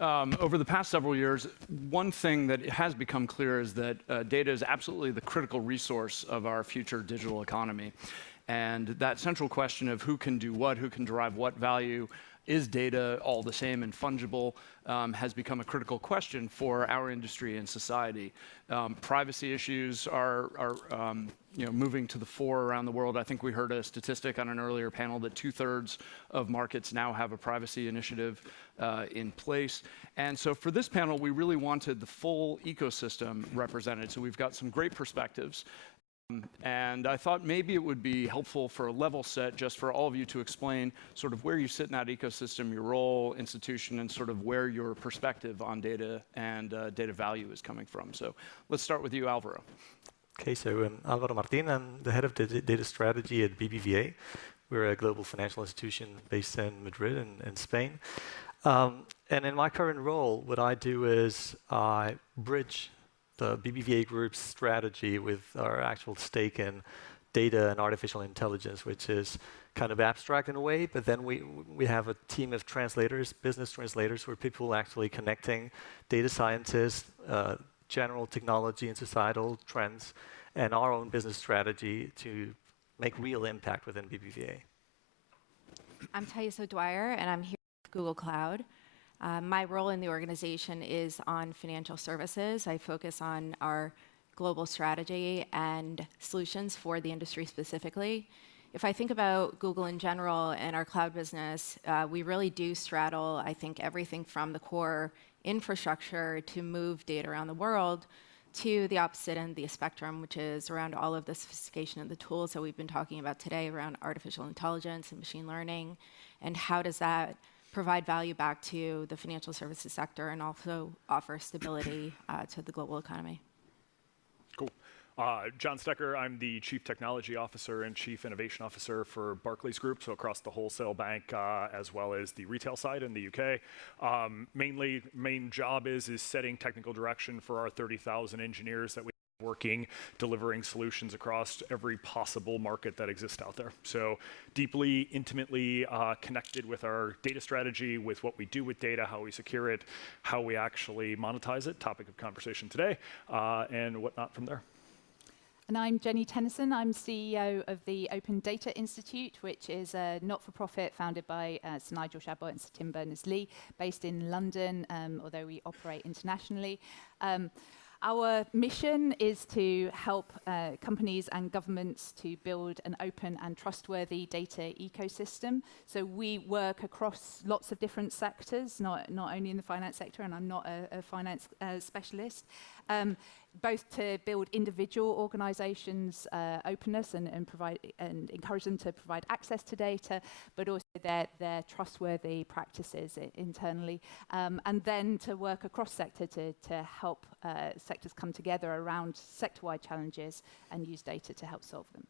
Over the past several years, one thing that has become clear is that data is absolutely the critical resource of our future digital economy. And that central question of who can do what, who can derive what value, is data all the same and fungible, has become a critical question for our industry and society. Privacy issues are moving to the fore around the world. I think we heard a statistic on an earlier panel that 2/3 of markets now have a privacy initiative in place. And so for this panel, we really wanted the full ecosystem represented. So we've got some great perspectives. And I thought maybe it would be helpful for a level set just for all of you to explain sort of where you sit in that ecosystem, your role, institution, and sort of where your perspective on data and data value is coming from. So let's start with you, Alvaro. Okay, so Alvaro Martin, I'm the head of data strategy at BBVA. We're a global financial institution based in Madrid in Spain. And in my current role, what I do is I bridge the BBVA Group's strategy with our actual stake in data and artificial intelligence, which is kind of abstract in a way, but then we have a team of translators, business translators, where people actually connecting data scientists, general technology and societal trends, and our own business strategy to make real impact within BBVA. I'm Thaiso Dwyer, and I'm here with Google Cloud. My role in the organization is on financial services. I focus on our global strategy and solutions for the industry specifically. If I think about Google in general and our cloud business, we really do straddle, I think, everything from the core infrastructure to move data around the world to the opposite end of the spectrum, which is around all of the sophistication of the tools that we've been talking about today around artificial intelligence and machine learning, and how does that provide value back to the financial services sector and also offer stability to the global economy. Cool. John Stecker, I'm the Chief Technology Officer and Chief Innovation Officer for Barclays Group, so across the wholesale bank as well as the retail side in the UK. Main job is setting technical direction for our 30,000 engineers that we working, delivering solutions across every possible market that exists out there. So deeply, intimately connected with our data strategy, with what we do with data, how we secure it, how we actually monetize it, topic of conversation today, and whatnot from there. And I'm Jenny Tennyson. I'm CEO of the Open Data Institute, which is a not-for-profit founded by Sir Nigel Shadbolt and Sir Tim Berners-Lee, based in London, although we operate internationally. Our mission is to help companies and governments to build an open and trustworthy data ecosystem. So we work across lots of different sectors, not only in the finance sector, and I'm not a finance specialist, both to build individual organizations openness and provide and encourage them to provide access to data, but also their trustworthy practices internally, and then to work across sector to help sectors come together around sector-wide challenges and use data to help solve them.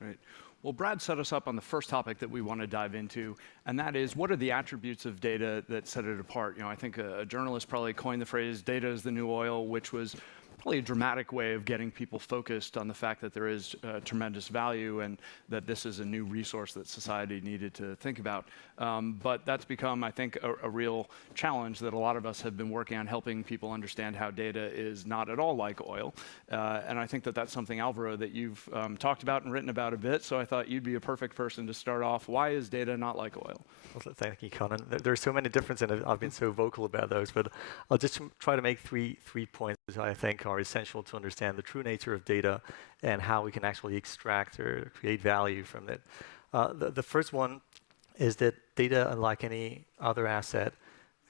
Right. Well, Brad set us up on the first topic that we want to dive into, and that is, what are the attributes of data that set it apart? You know, I think a journalist probably coined the phrase, data is the new oil, which was probably a dramatic way of getting people focused on the fact that there is tremendous value and that this is a new resource that society needed to think about. But that's become, I think, a real challenge that a lot of us have been working on, helping people understand how data is not at all like oil. And I think that that's something, Alvaro, that you've talked about and written about a bit, so I thought you'd be a perfect person to start off. Why is data not like oil? Well, thank you, Conan. There are so many differences, and I've been so vocal about those, but I'll just try to make three points that I think are essential to understand the true nature of data and how we can actually extract or create value from it. The first one is that data, unlike any other asset,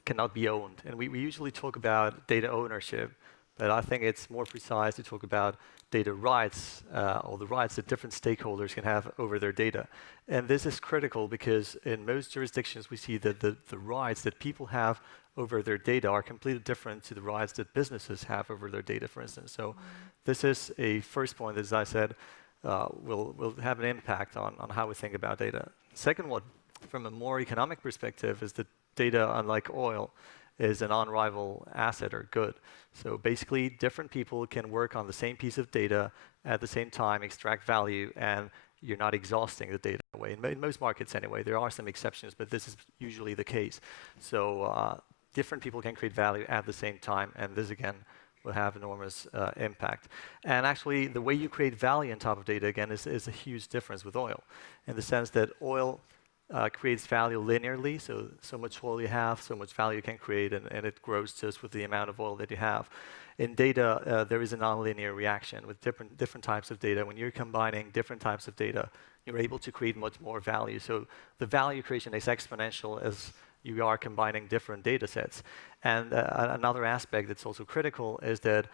cannot be owned. And we usually talk about data ownership, but I think it's more precise to talk about data rights, or the rights that different stakeholders can have over their data. And this is critical because in most jurisdictions we see that the rights that people have over their data are completely different to the rights that businesses have over their data, for instance. So this is a first point that, as I said, will have an impact on how we think about data. Second one, from a more economic perspective, is that data, unlike oil, is an unrivaled asset or good. So basically, different people can work on the same piece of data at the same time, extract value, and you're not exhausting the data away. In most markets anyway, there are some exceptions, but this is usually the case. So different people can create value at the same time, and this again will have enormous impact. And actually, the way you create value on top of data, again, is a huge difference with oil, in the sense that oil creates value linearly, so much oil you have, so much value you can create, and it grows just with the amount of oil that you have. In data, there is a nonlinear reaction with different types of data. When you're combining different types of data, you're able to create much more value. So the value creation is exponential as you are combining different data sets. And another aspect that's also critical is that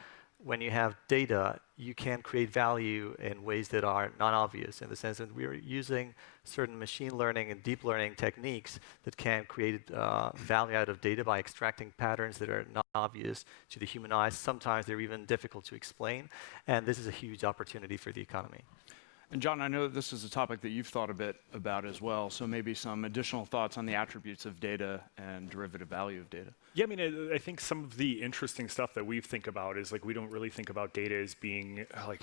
when you have data, you can create value in ways that are non-obvious, in the sense that we're using certain machine learning and deep learning techniques that can create value out of data by extracting patterns that are not obvious to the human eye. Sometimes they're even difficult to explain, and this is a huge opportunity for the economy. And John, I know this is a topic that you've thought a bit about as well, so maybe some additional thoughts on the attributes of data and derivative value of data. Yeah, I mean, I think some of the interesting stuff that we think about is, like, we don't really think about data as being, like,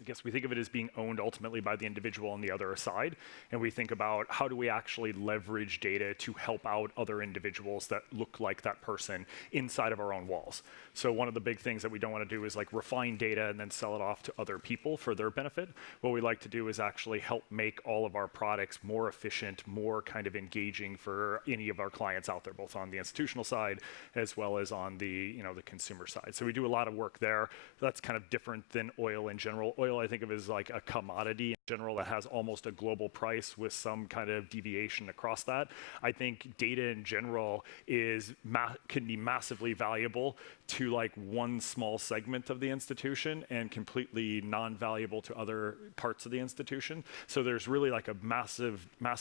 I guess we think of it as being owned ultimately by the individual on the other side, and we think about how do we actually leverage data to help out other individuals that look like that person inside of our own walls. So one of the big things that we don't want to do is, like, refine data and then sell it off to other people for their benefit. What we like to do is actually help make all of our products more efficient, more kind of engaging for any of our clients out there, both on the institutional side as well as on the, the consumer side. So we do a lot of work there. That's kind of different than oil in general. Oil, I think of as like a commodity in general that has almost a global price with some kind of deviation across that. I think data in general can be massively valuable to, like, one small segment of the institution and completely non-valuable to other parts of the institution. So there's really like a mass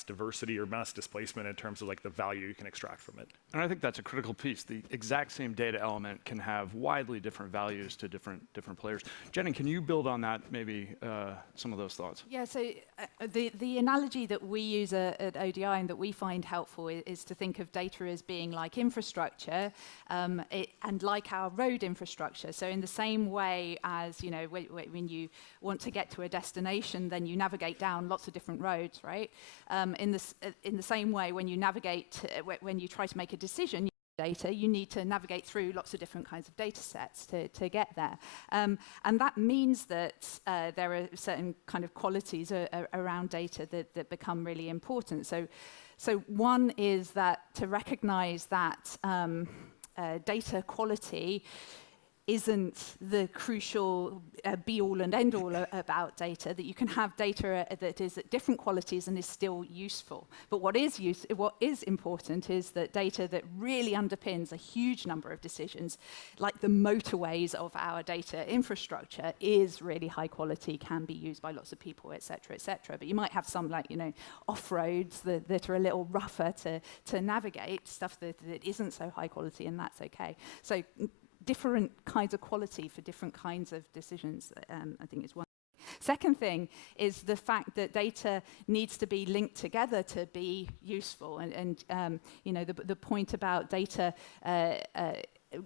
diversity or mass displacement in terms of, like, the value you can extract from it. And I think that's a critical piece. The exact same data element can have widely different values to different players. Jenny, can you build on that, maybe some of those thoughts? Yeah, so the analogy that we use at ODI and that we find helpful is to think of data as being like infrastructure and like our road infrastructure. So in the same way as, when you want to get to a destination, then you navigate down lots of different roads, right? In the same way, when you navigate, when you try to make a decision, data, you need to navigate through lots of different kinds of data sets to get there. And that means that there are certain kind of qualities around data that become really important. So one is that to recognize that data quality isn't the crucial be-all and end-all about data, that you can have data that is at different qualities and is still useful. But what is important is that data that really underpins a huge number of decisions, like the motorways of our data infrastructure, is really high quality, can be used by lots of people, et cetera, et cetera. But you might have some, like, off-roads that are a little rougher to navigate, stuff that isn't so high quality, and that's okay. So different kinds of quality for different kinds of decisions, I think is one. Second thing is the fact that data needs to be linked together to be useful. And the point about data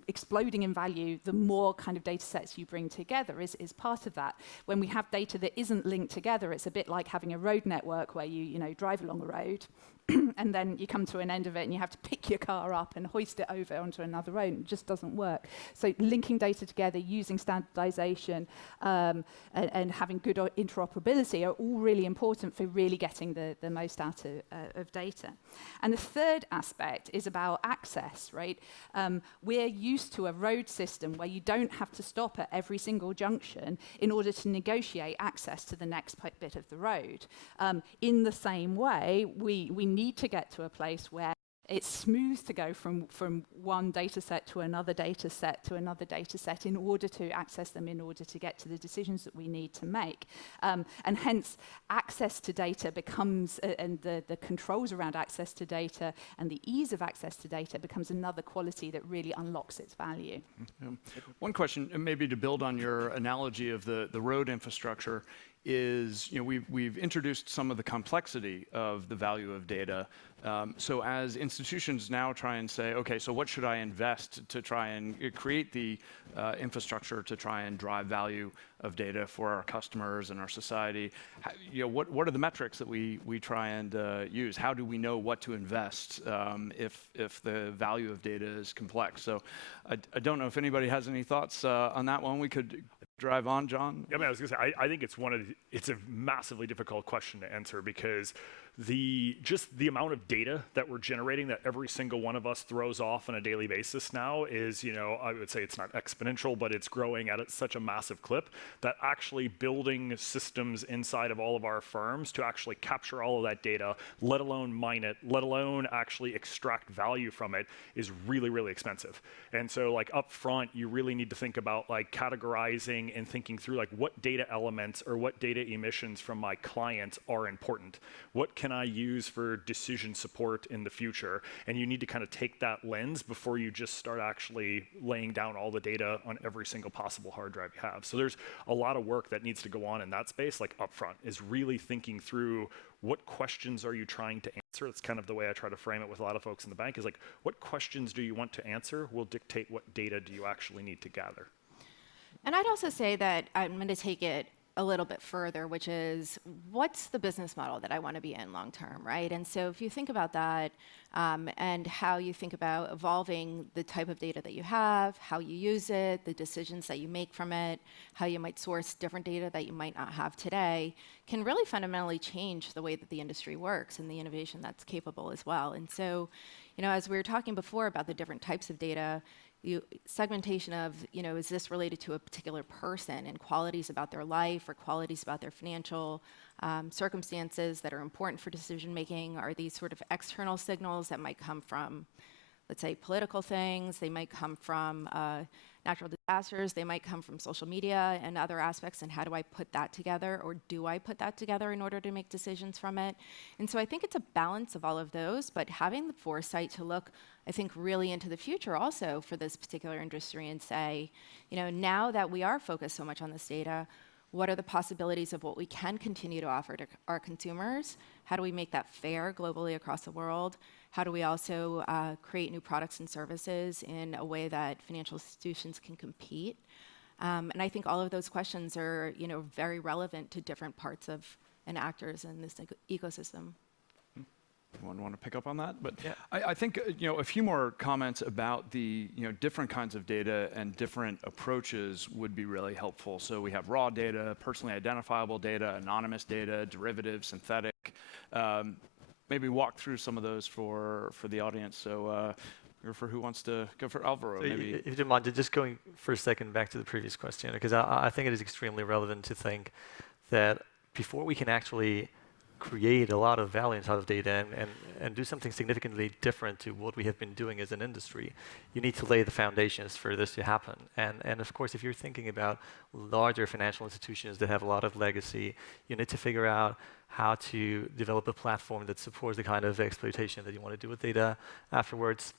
exploding in value, the more kind of data sets you bring together is part of that. When we have data that isn't linked together, it's a bit like having a road network where you drive along a road and then you come to an end of it and you have to pick your car up and hoist it over onto another road. It just doesn't work. So linking data together, using standardization, and having good interoperability are all really important for really getting the most out of data. And the third aspect is about access, right? We're used to a road system where you don't have to stop at every single junction in order to negotiate access to the next bit of the road. In the same way, we need to get to a place where it's smooth to go from one data set to another data set to another data set in order to access them, in order to get to the decisions that we need to make. And hence, access to data becomes, and the controls around access to data and the ease of access to data becomes another quality that really unlocks its value. Yeah. One question, maybe to build on your analogy of the road infrastructure, is, we've introduced some of the complexity of the value of data. So as institutions now try and say, okay, so what should I invest to try and create the infrastructure to try and drive value of data for our customers and our society? What are the metrics that we try and use? How do we know what to invest if the value of data is complex? So I don't know if anybody has any thoughts on that one. We could drive on, John. Yeah, I mean, I was gonna say, I think it's a massively difficult question to answer, because just the amount of data that we're generating that every single one of us throws off on a daily basis now is, I would say it's not exponential, but it's growing at such a massive clip that actually building systems inside of all of our firms to actually capture all of that data, let alone mine it, let alone actually extract value from it, is really, really expensive. And so like up front, you really need to think about like categorizing and thinking through like what data elements or what data emissions from my clients are important. What can I use for decision support in the future? And you need to kind of take that lens before you just start actually laying down all the data on every single possible hard drive you have. So there's a lot of work that needs to go on in that space, like upfront, is really thinking through what questions are you trying to answer. That's kind of the way I try to frame it with a lot of folks in the bank, is like, what questions do you want to answer will dictate what data do you actually need to gather. And I'd also say that I'm going to take it a little bit further, which is, what's the business model that I want to be in long term, right? And so if you think about that and how you think about evolving the type of data that you have, how you use it, the decisions that you make from it, how you might source different data that you might not have today, can really fundamentally change the way that the industry works and the innovation that's capable as well. And so, as we were talking before about the different types of data, segmentation of, is this related to a particular person and qualities about their life or qualities about their financial circumstances that are important for decision making? Are these sort of external signals that might come from, let's say, political things? They might come from natural disasters. They might come from social media and other aspects. And how do I put that together, or do I put that together in order to make decisions from it? And so I think it's a balance of all of those, but having the foresight to look, I think, really into the future also for this particular industry and say, now that we are focused so much on this data, what are the possibilities of what we can continue to offer to our consumers? How do we make that fair globally across the world? How do we also create new products and services in a way that financial institutions can compete? And I think all of those questions are, very relevant to different parts of and actors in this ecosystem. Anyone want to pick up on that? But Yeah. I think a few more comments about the different kinds of data and different approaches would be really helpful. So we have raw data, personally identifiable data, anonymous data, derivative, synthetic. Maybe walk through some of those for the audience. So for who wants to go? For Alvaro, So maybe. if you don't mind, just going for a second back to the previous question, because I think it is extremely relevant to think that before we can actually create a lot of value out of data and do something significantly different to what we have been doing as an industry, you need to lay the foundations for this to happen. And of course, if you're thinking about larger financial institutions that have a lot of legacy, you need to figure out how to develop a platform that supports the kind of exploitation that you want to do with data afterwards.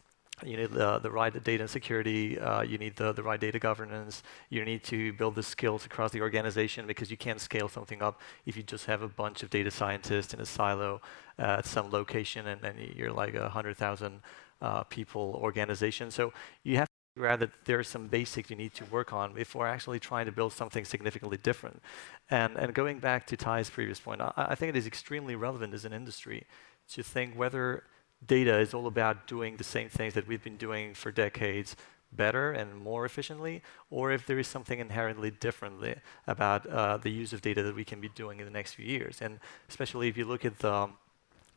You need the right data and security, you need the right data governance, you need to build the skills across the organization, because you can't scale something up if you just have a bunch of data scientists in a silo at some location and then you're like a 100,000 people organization. So you have to figure out that there are some basics you need to work on before actually trying to build something significantly different. And going back to Ty's previous point, I think it is extremely relevant as an industry to think whether data is all about doing the same things that we've been doing for decades better and more efficiently, or if there is something inherently differently about the use of data that we can be doing in the next few years. And especially if you look at the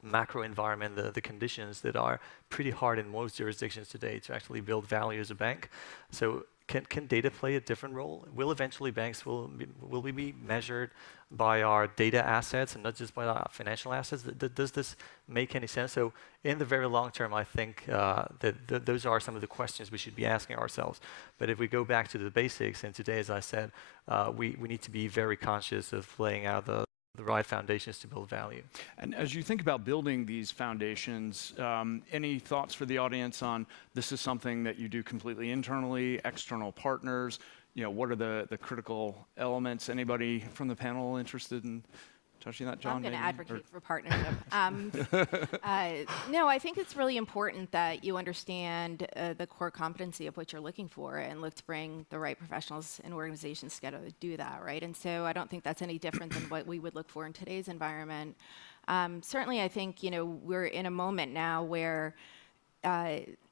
macro environment, the conditions that are pretty hard in most jurisdictions today to actually build value as a bank. So can data play a different role? Will eventually banks, will we be measured by our data assets and not just by our financial assets? Does this make any sense? So in the very long term, I think that those are some of the questions we should be asking ourselves. But if we go back to the basics, and today, as I said, we need to be very conscious of laying out the right foundations to build value. And as you think about building these foundations, any thoughts for the audience on this is something that you do completely internally, external partners? what are the critical elements? Anybody from the panel interested in touching that, John? I'm going to maybe? advocate for partnership. No, I think it's really important that you understand the core competency of what you're looking for and look to bring the right professionals and organizations together to do that, right? And so I don't think that's any different than what we would look for in today's environment. Certainly, I think we're in a moment now where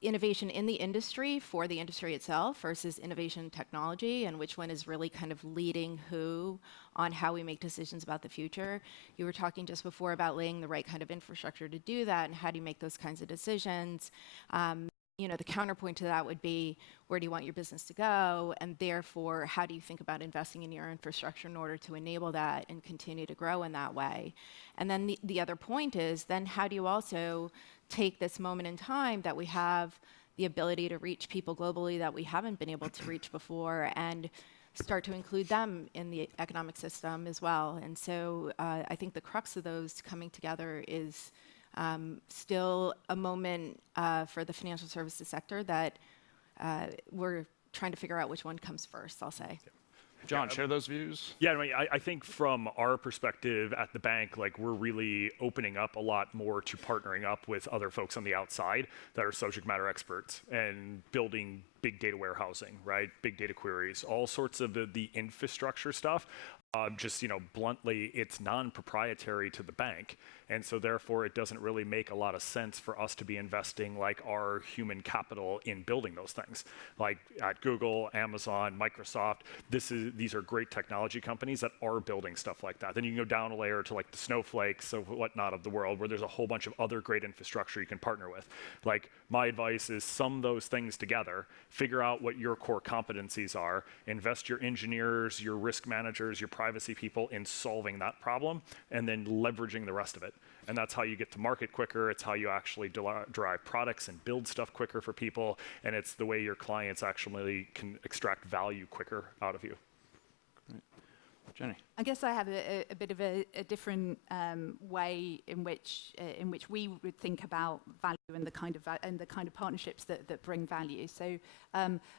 innovation in the industry for the industry itself versus innovation technology, and which one is really kind of leading who on how we make decisions about the future. You were talking just before about laying the right kind of infrastructure to do that, and how do you make those kinds of decisions. The counterpoint to that would be, where do you want your business to go? And therefore, how do you think about investing in your infrastructure in order to enable that and continue to grow in that way? And then the other point is, then how do you also take this moment in time that we have the ability to reach people globally that we haven't been able to reach before, and start to include them in the economic system as well? And so I think the crux of those coming together is still a moment for the financial services sector that we're trying to figure out which one comes first, I'll say. John, share those views? Yeah, I think from our perspective at the bank, we're really opening up a lot more to partnering up with other folks on the outside that are subject matter experts and building big data warehousing, right? Big data queries, all sorts of the infrastructure stuff. Just bluntly, it's non-proprietary to the bank, and so therefore it doesn't really make a lot of sense for us to be investing our human capital in building those things. Like at Google, Amazon, Microsoft, these are great technology companies that are building stuff like that. Then you can go down a layer to the snowflakes of whatnot of the world, where there's a whole bunch of other great infrastructure you can partner with. My advice is sum those things together, figure out what your core competencies are, invest your engineers, your risk managers, your privacy people in solving that problem, and then leveraging the rest of it. And that's how you get to market quicker. It's how you actually derive products and build stuff quicker for people. And it's the way your clients actually can extract value quicker out of you. Great. Jenny. I guess I have a bit of a different way in which we would think about value and the kind of partnerships that bring value. So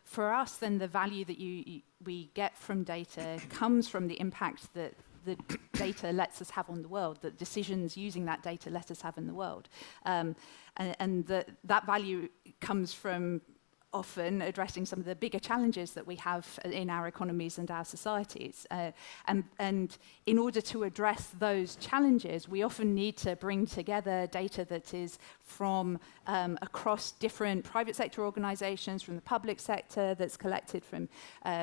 for us, then the value that we get from data comes from the impact that the data lets us have on the world, that decisions using that data let us have in the world, and that value comes from often addressing some of the bigger challenges that we have in our economies and our societies. And in order to address those challenges, we often need to bring together data that is from across different private sector organizations, from the public sector, that's collected from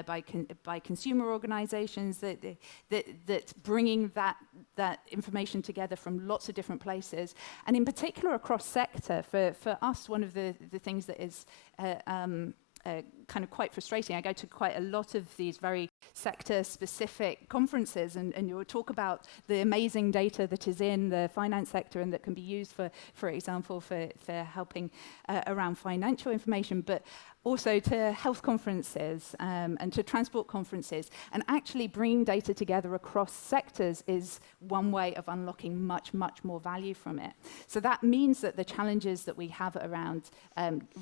by consumer organizations, that's bringing that information together from lots of different places. And in particular across sector, for us, one of the things that is kind of quite frustrating. I go to quite a lot of these very sector-specific conferences, and you'll talk about the amazing data that is in the finance sector and that can be used, for example, for helping around financial information, but also to health conferences and to transport conferences. And actually bringing data together across sectors is one way of unlocking much, much more value from it. So that means that the challenges that we have around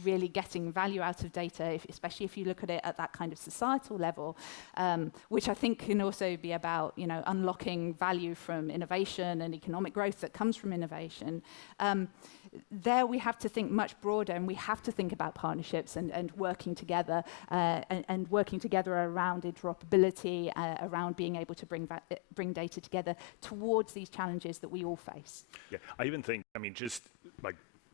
really getting value out of data, especially if you look at it at that kind of societal level, which I think can also be about unlocking value from innovation and economic growth that comes from innovation. There we have to think much broader, and we have to think about partnerships and working together and working together around interoperability, around being able to bring data together towards these challenges that we all face. Yeah, I even think, just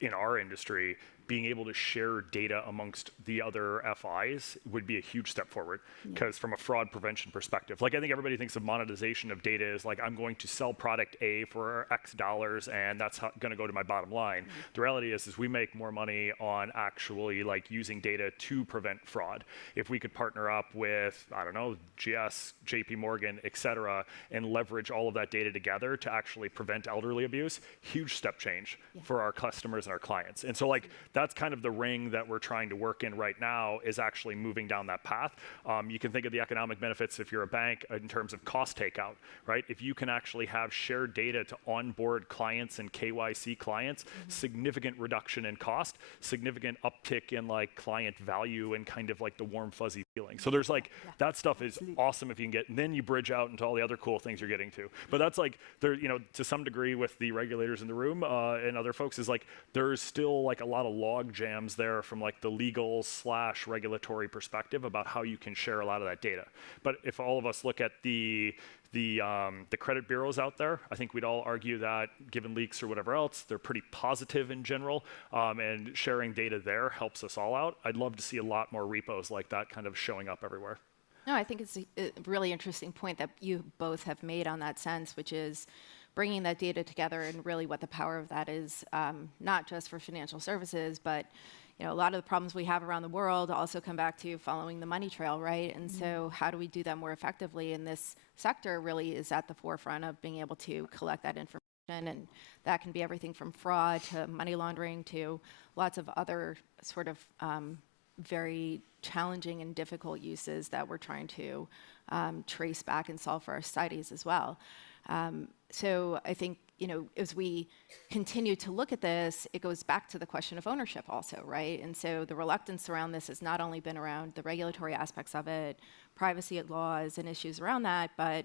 in our industry, being able to share data amongst the other FIs would be a huge step forward, because from a fraud prevention perspective, I think everybody thinks of monetization of data as I'm going to sell product A for X dollars and that's going to go to my bottom line. The reality is we make more money on actually using data to prevent fraud. If we could partner up with, I don't know, GS, JP Morgan, et cetera, and leverage all of that data together to actually prevent elderly abuse, huge step change for our customers and our clients. And so like that's kind of the ring that we're trying to work in right now, is actually moving down that path. You can think of the economic benefits if you're a bank in terms of cost takeout, right? If you can actually have shared data to onboard clients and KYC clients, significant reduction in cost, significant uptick in like client value and kind of like the warm fuzzy feeling. So there's like, that stuff is awesome if you can get, and then you bridge out into all the other cool things you're getting to. But that's like, there, you know, to some degree with the regulators in the room and other folks, is like, there's still like a lot of log jams there from like the legal / regulatory perspective about how you can share a lot of that data. But if all of us look at the credit bureaus out there, I think we'd all argue that, given leaks or whatever else, they're pretty positive in general, and sharing data there helps us all out. I'd love to see a lot more repos like that kind of showing up everywhere. No, I think it's a really interesting point that you both have made on that sense, which is bringing that data together and really what the power of that is, not just for financial services, but you know, a lot of the problems we have around the world also come back to following the money trail, right? And so how do we do that more effectively? And this sector really is at the forefront of being able to collect that information, and that can be everything from fraud to money laundering to lots of other sort of very challenging and difficult uses that we're trying to trace back and solve for our societies as well. So I think, you know, as we continue to look at this, it goes back to the question of ownership also, right? And so the reluctance around this has not only been around the regulatory aspects of it, privacy laws and issues around that, but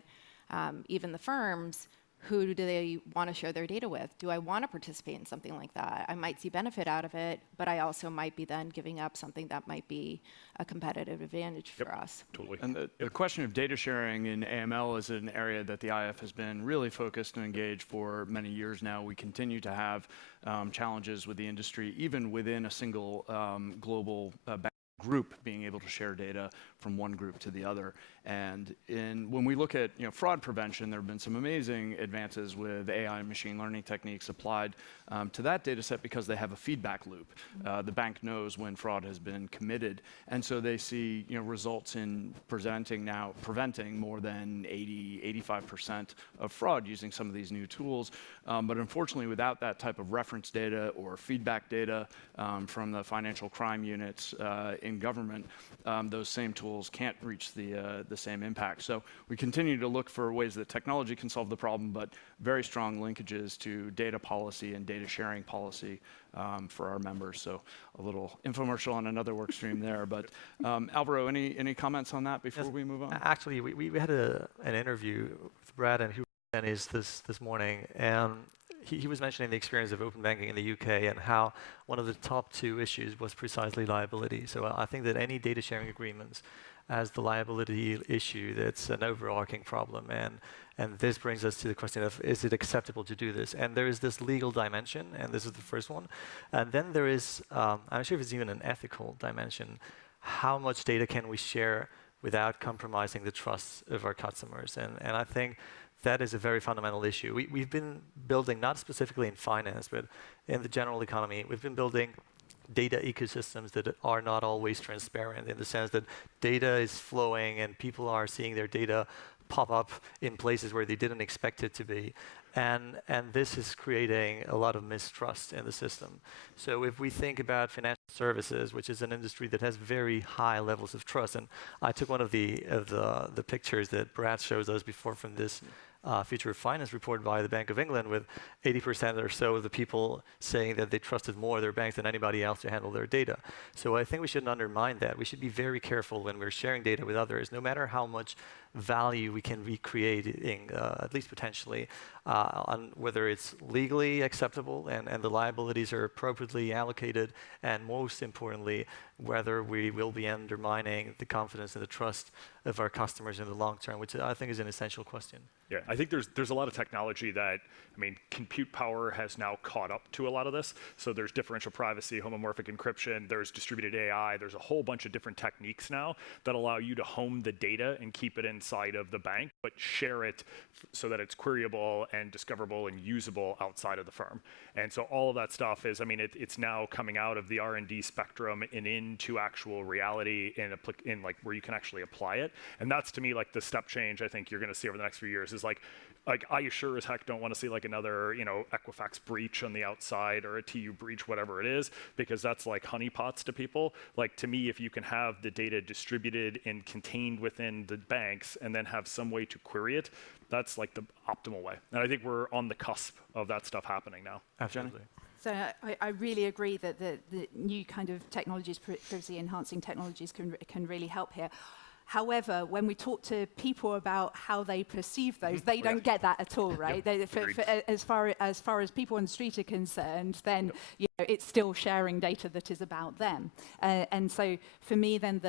even the firms, who do they want to share their data with? Do I want to participate in something like that? I might see benefit out of it, but I also might be then giving up something that might be a competitive advantage for us. Totally. And the question of data sharing in AML is an area that the IF has been really focused and engaged for many years now. We continue to have challenges with the industry, even within a single global group being able to share data from one group to the other. And when we look at fraud prevention, there have been some amazing advances with AI and machine learning techniques applied to that data set, because they have a feedback loop. The bank knows when fraud has been committed, and so they see results in preventing more than 85% of fraud using some of these new tools. But unfortunately, without that type of reference data or feedback data from the financial crime units in government, those same tools can't reach the same impact. So we continue to look for ways that technology can solve the problem, but very strong linkages to data policy and data sharing policy for our members. So a little infomercial on another work stream there. But Alvaro, any comments on that before we move on? Actually, we had an interview with Brad and Dennis this morning, and he was mentioning the experience of open banking in the UK and how one of the top 2 issues was precisely liability. So I think that any data sharing agreements as the liability issue, that's an overarching problem. And this brings us to the question of, is it acceptable to do this? And there is this legal dimension, and this is the first one. And then there is, I'm not sure if it's even an ethical dimension. How much data can we share without compromising the trust of our customers? And I think that is a very fundamental issue. We've been building, not specifically in finance, but in the general economy, we've been building data ecosystems that are not always transparent, in the sense that data is flowing and people are seeing their data pop up in places where they didn't expect it to be. And this is creating a lot of mistrust in the system. So if we think about financial services, which is an industry that has very high levels of trust, and I took one of the pictures that Brad shows us before from this Future of Finance report by the Bank of England, with 80% or so of the people saying that they trusted more their banks than anybody else to handle their data. So I think we shouldn't undermine that. We should be very careful when we're sharing data with others, no matter how much value we can be creating, at least potentially, on whether it's legally acceptable and the liabilities are appropriately allocated, and most importantly, whether we will be undermining the confidence and the trust of our customers in the long term, which I think is an essential question. Yeah, I think there's a lot of technology that, compute power has now caught up to a lot of this. So there's differential privacy, homomorphic encryption, there's distributed AI, there's a whole bunch of different techniques now that allow you to home the data and keep it inside of the bank, but share it so that it's queryable and discoverable and usable outside of the firm. And so all of that stuff is, it's now coming out of the R&D spectrum and into actual reality in like where you can actually apply it. And that's, to me, like the step change I think you're going to see over the next few years, is like like I sure as heck don't want to see like another, Equifax breach on the outside or a TU breach, whatever it is, because that's like honeypots to people. Like to me, if you can have the data distributed and contained within the banks and then have some way to query it, that's like the optimal way. And I think we're on the cusp of that stuff happening now. Absolutely. So I really agree that the new kind of technologies, privacy enhancing technologies can really help here. However, when we talk to people about how they perceive those, they don't get that at all, right? As far as people on the street are concerned, then it's still sharing data that is about them. And so for me, then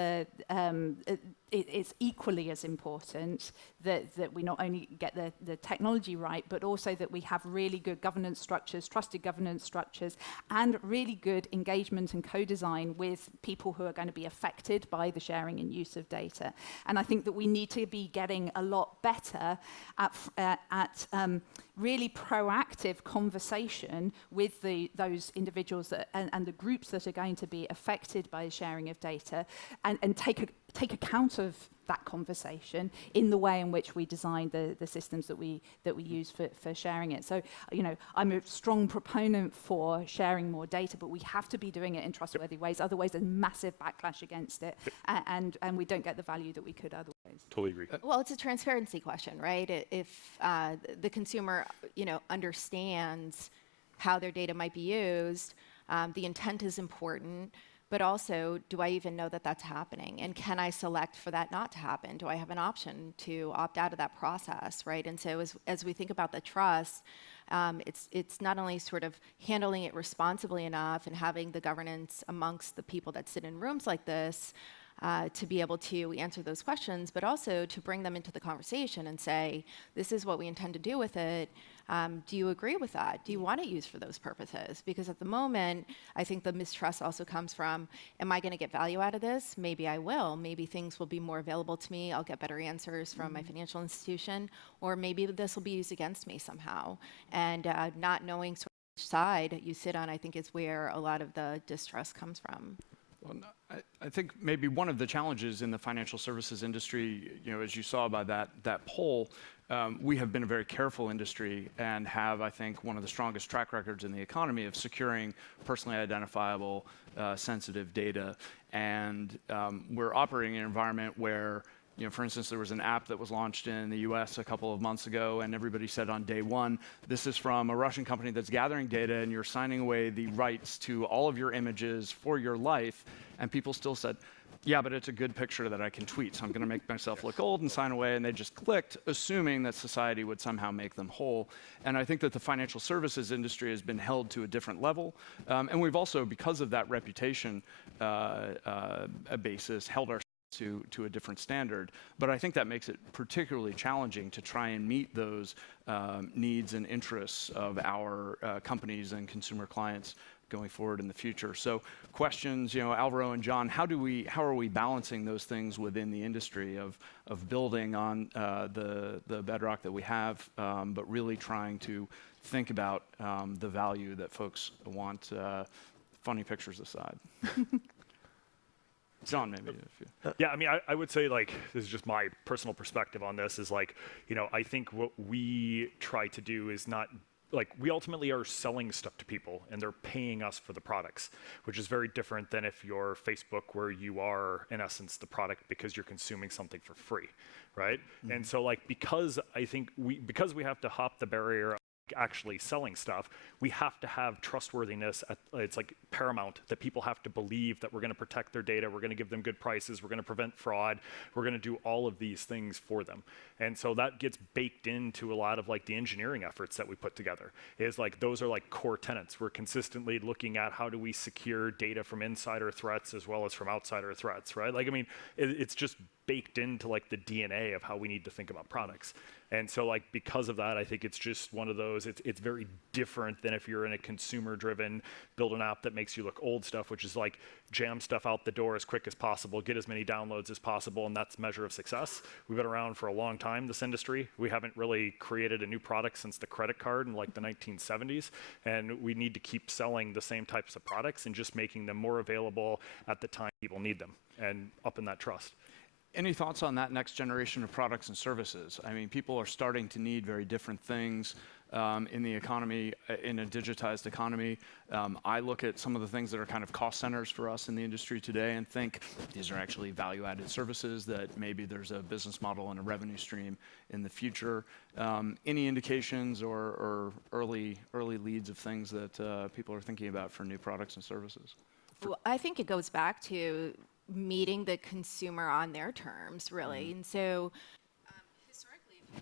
it's equally as important that we not only get the technology right, but also that we have really good governance structures, trusted governance structures, and really good engagement and co-design with people who are going to be affected by the sharing and use of data. And I think that we need to be getting a lot better at really proactive conversation with those individuals and the groups that are going to be affected by the sharing of data, and take account of that conversation in the way in which we design the systems that we use for sharing it. So, I'm a strong proponent for sharing more data, but we have to be doing it in trustworthy ways. Otherwise, there's massive backlash against it, and we don't get the value that we could otherwise. Totally agree. Well, it's a transparency question, right? If the consumer, understands how their data might be used, the intent is important. But also, do I even know that that's happening? And can I select for that not to happen? Do I have an option to opt out of that process, right? And so as we think about the trust, it's not only sort of handling it responsibly enough and having the governance amongst the people that sit in rooms like this to be able to answer those questions, but also to bring them into the conversation and say, this is what we intend to do with it. Do you agree with that? Do you want it used for those purposes? Because at the moment, I think the mistrust also comes from, am I going to get value out of this? Maybe I will. Maybe things will be more available to me. I'll get better answers from my financial institution. Or maybe this will be used against me somehow. And not knowing sort of which side you sit on, I think, is where a lot of the distrust comes from. Well, I think maybe one of the challenges in the financial services industry, as you saw by that poll, we have been a very careful industry and have, I think, one of the strongest track records in the economy of securing personally identifiable, sensitive data. And we're operating in an environment where, for instance, there was an app that was launched in the US a couple of months ago, and everybody said on day one, this is from a Russian company that's gathering data, and you're signing away the rights to all of your images for your life. And people still said, yeah, but it's a good picture that I can tweet, so I'm going to make myself look old and sign away. And they just clicked, assuming that society would somehow make them whole. And I think that the financial services industry has been held to a different level. And we've also, because of that reputation basis, held ourselves to a different standard. But I think that makes it particularly challenging to try and meet those needs and interests of our companies and consumer clients going forward in the future. So questions, Alvaro and John, how are we balancing those things within the industry of building on the bedrock that we have, but really trying to think about the value that folks want, funny pictures aside. John, maybe if you... Yeah, I mean, I would say, like, this is just my personal perspective on this, is like, I think what we try to do is not, like, we ultimately are selling stuff to people and they're paying us for the products, which is very different than if you're Facebook, where you are, in essence, the product because you're consuming something for free, right? Mm-hmm. And so, like, because we have to hop the barrier of actually selling stuff, we have to have trustworthiness. It's like paramount that people have to believe that we're going to protect their data, we're going to give them good prices, we're going to prevent fraud, we're going to do all of these things for them. And so that gets baked into a lot of like the engineering efforts that we put together. Is like those are like core tenets. We're consistently looking at how do we secure data from insider threats as well as from outsider threats, right? Like, I mean, it's just baked into like the DNA of how we need to think about products. And so, like, because of that, I think it's just one of those, it's very different than if you're in a consumer-driven, build an app that makes you look old stuff, which is like jam stuff out the door as quick as possible, get as many downloads as possible, and that's measure of success. We've been around for a long time, this industry. We haven't really created a new product since the credit card in like the 1970s, and we need to keep selling the same types of products and just making them more available at the time people need them and up in that trust. Any thoughts on that next generation of products and services? I mean, people are starting to need very different things in the economy, in a digitized economy. I look at some of the things that are kind of cost centers for us in the industry today and think these are actually value-added services that maybe there's a business model and a revenue stream in the future. Any indications or early leads of things that people are thinking about for new products and services? Well, I think it goes back to meeting the consumer on their terms, really. And so, historically, if you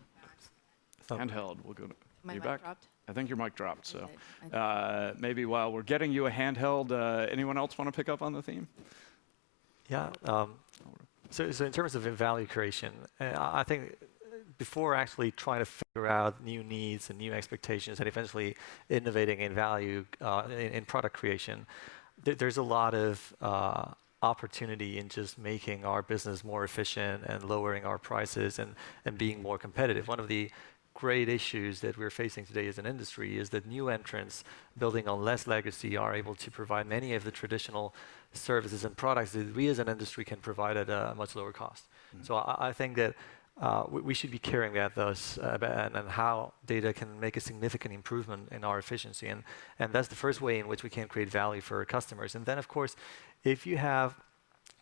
look back, Handheld, we'll go to my you mic back? dropped. I think your mic dropped, so I did. maybe while we're getting you a handheld, anyone else want to pick up on the theme? Yeah. So in terms of value creation, I think before actually trying to figure out new needs and new expectations and eventually innovating in value in product creation, there's a lot of opportunity in just making our business more efficient and lowering our prices and being more competitive. One of the great issues that we're facing today as an industry is that new entrants building on less legacy are able to provide many of the traditional services and products that we as an industry can provide at a much lower cost. So I think that we should be caring about those and how data can make a significant improvement in our efficiency. And that's the first way in which we can create value for our customers. And then, of course, if you have,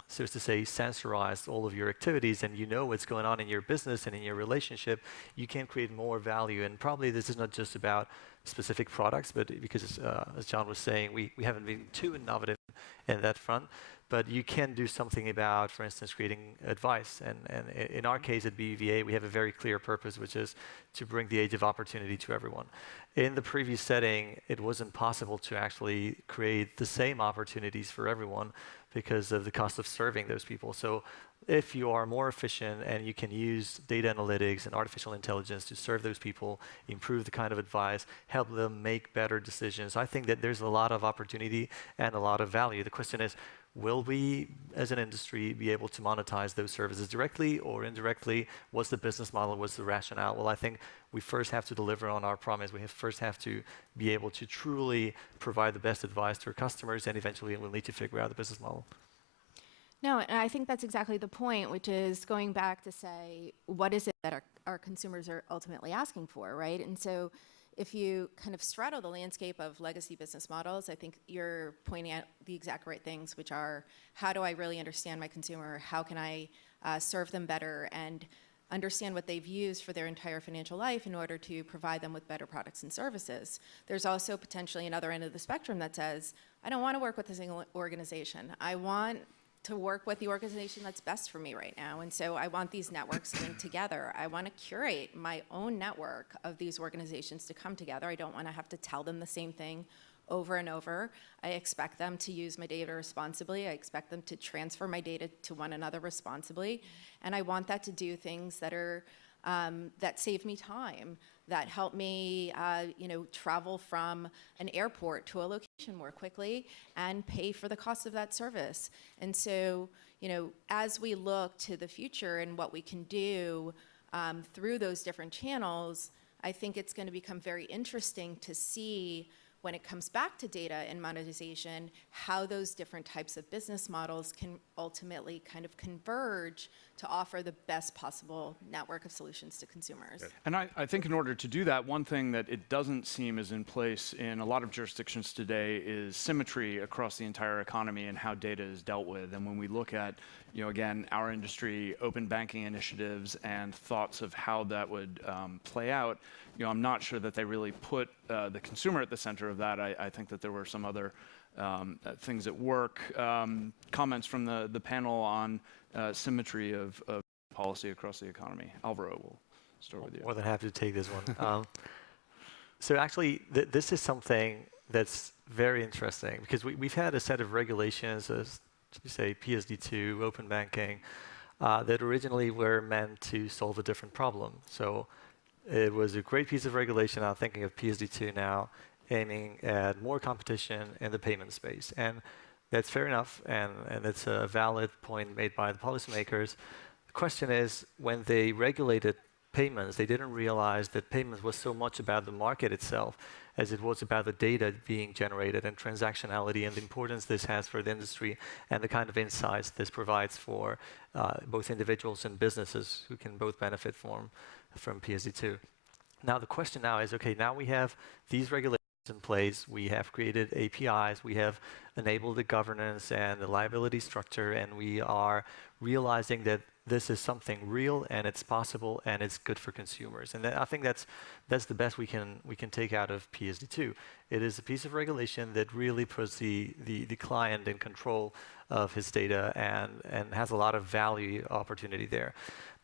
so to say, sensorized all of your activities and you know what's going on in your business and in your relationship, you can create more value. And probably this is not just about specific products, but because, as John was saying, we haven't been too innovative in that front. But you can do something about, for instance, creating advice. And in our case at BBVA, we have a very clear purpose, which is to bring the age of opportunity to everyone. In the previous setting, it wasn't possible to actually create the same opportunities for everyone because of the cost of serving those people. So if you are more efficient and you can use data analytics and artificial intelligence to serve those people, improve the kind of advice, help them make better decisions, I think that there's a lot of opportunity and a lot of value. The question is, will we, as an industry, be able to monetize those services directly or indirectly? What's the business model? What's the rationale? Well, I think we first have to deliver on our promise. We first have to be able to truly provide the best advice to our customers, and eventually we'll need to figure out the business model. No, and I think that's exactly the point, which is going back to say, what is it that our consumers are ultimately asking for, right? And so if you kind of straddle the landscape of legacy business models, I think you're pointing out the exact right things, which are, how do I really understand my consumer? How can I serve them better and understand what they've used for their entire financial life in order to provide them with better products and services? There's also potentially another end of the spectrum that says, I don't want to work with a single organization. I want to work with the organization that's best for me right now. And so I want these networks linked together. I want to curate my own network of these organizations to come together. I don't want to have to tell them the same thing over and over. I expect them to use my data responsibly. I expect them to transfer my data to one another responsibly. And I want that to do things that are that save me time, that help me travel from an airport to a location more quickly and pay for the cost of that service. And so, as we look to the future and what we can do through those different channels, I think it's going to become very interesting to see, when it comes back to data and monetization, how those different types of business models can ultimately kind of converge to offer the best possible network of solutions to consumers. Good. And I think in order to do that, one thing that it doesn't seem is in place in a lot of jurisdictions today is symmetry across the entire economy and how data is dealt with. And when we look at, again, our industry, open banking initiatives and thoughts of how that would play out, I'm not sure that they really put the consumer at the center of that. I think that there were some other things at work. Comments from the panel on symmetry of policy across the economy. Alvaro, we'll start with you. More than happy to take this one. So actually, this is something that's very interesting because we've had a set of regulations, as you say, PSD2, open banking, that originally were meant to solve a different problem. So it was a great piece of regulation. I'm thinking of PSD2 now, aiming at more competition in the payment space. And that's fair enough, and it's a valid point made by the policymakers. The question is, when they regulated payments, they didn't realize that payments was so much about the market itself as it was about the data being generated and transactionality and the importance this has for the industry and the kind of insights this provides for both individuals and businesses who can both benefit from PSD2. Now the question now is, okay, now we have these regulations in place, we have created APIs, we have enabled the governance and the liability structure, and we are realizing that this is something real and it's possible and it's good for consumers. And I think that's the best we can take out of PSD2. It is a piece of regulation that really puts the client in control of his data and has a lot of value opportunity there.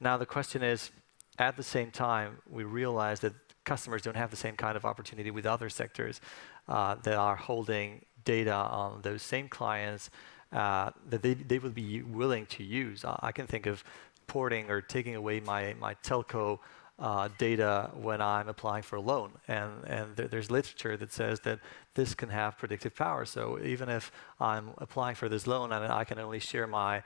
Now the question is, at the same time, we realize that customers don't have the same kind of opportunity with other sectors that are holding data on those same clients that they would be willing to use. I can think of porting or taking away my telco data when I'm applying for a loan. And there's literature that says that this can have predictive power. So even if I'm applying for this loan and I can only share my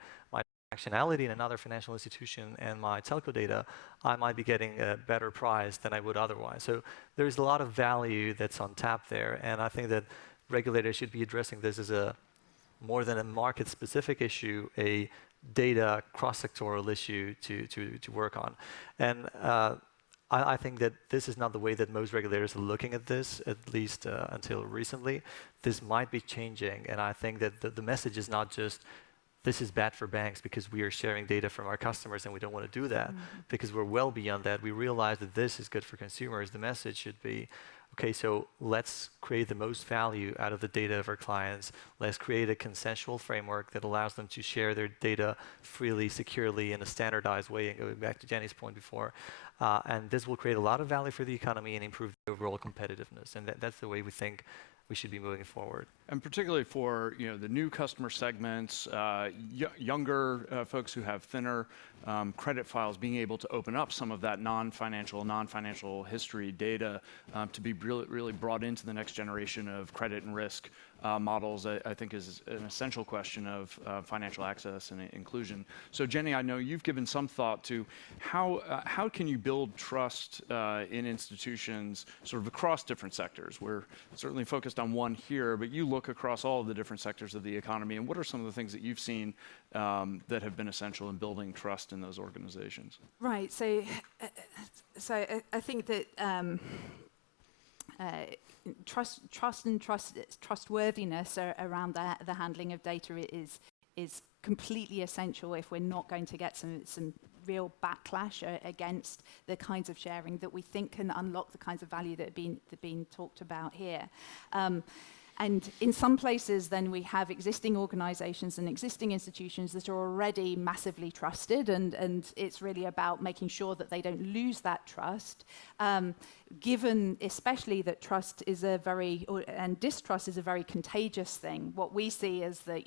transactionality in another financial institution and my telco data, I might be getting a better price than I would otherwise. So there's a lot of value that's on tap there. And I think that regulators should be addressing this as a more than a market-specific issue, a data cross-sectoral issue to work on. And I think that this is not the way that most regulators are looking at this, at least until recently. This might be changing, and I think that the message is not just this is bad for banks because we are sharing data from our customers and we don't want to do that, because we're well beyond that. We realize that this is good for consumers. The message should be, okay, so let's create the most value out of the data of our clients. Let's create a consensual framework that allows them to share their data freely, securely, in a standardized way, and going back to Jenny's point before. And this will create a lot of value for the economy and improve the overall competitiveness. And that's the way we think we should be moving forward. And particularly for the new customer segments, younger folks who have thinner credit files, being able to open up some of that non-financial history data to be really brought into the next generation of credit and risk models, I think is an essential question of financial access and inclusion. So Jenny, I know you've given some thought to how can you build trust in institutions sort of across different sectors. We're certainly focused on one here, but you look across all of the different sectors of the economy, and what are some of the things that you've seen that have been essential in building trust in those organizations? Right. So I think that trust and trustworthiness around the handling of data is completely essential if we're not going to get some real backlash against the kinds of sharing that we think can unlock the kinds of value that have been talked about here. And in some places, then we have existing organizations and existing institutions that are already massively trusted, and it's really about making sure that they don't lose that trust, given especially that trust is and distrust is a very contagious thing. What we see is that,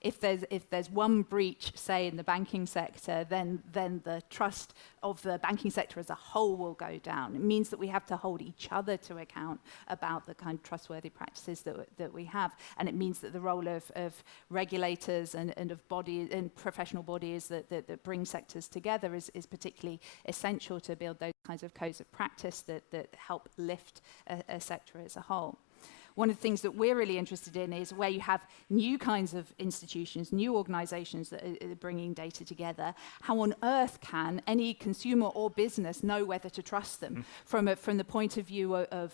if there's one breach, say, in the banking sector, then the trust of the banking sector as a whole will go down. It means that we have to hold each other to account about the kind of trustworthy practices that we have. And it means that the role of regulators and of bodies and professional bodies that bring sectors together is particularly essential to build those kinds of codes of practice that help lift a sector as a whole. One of the things that we're really interested in is where you have new kinds of institutions, new organizations that are bringing data together, how on earth can any consumer or business know whether to trust them from the point of view of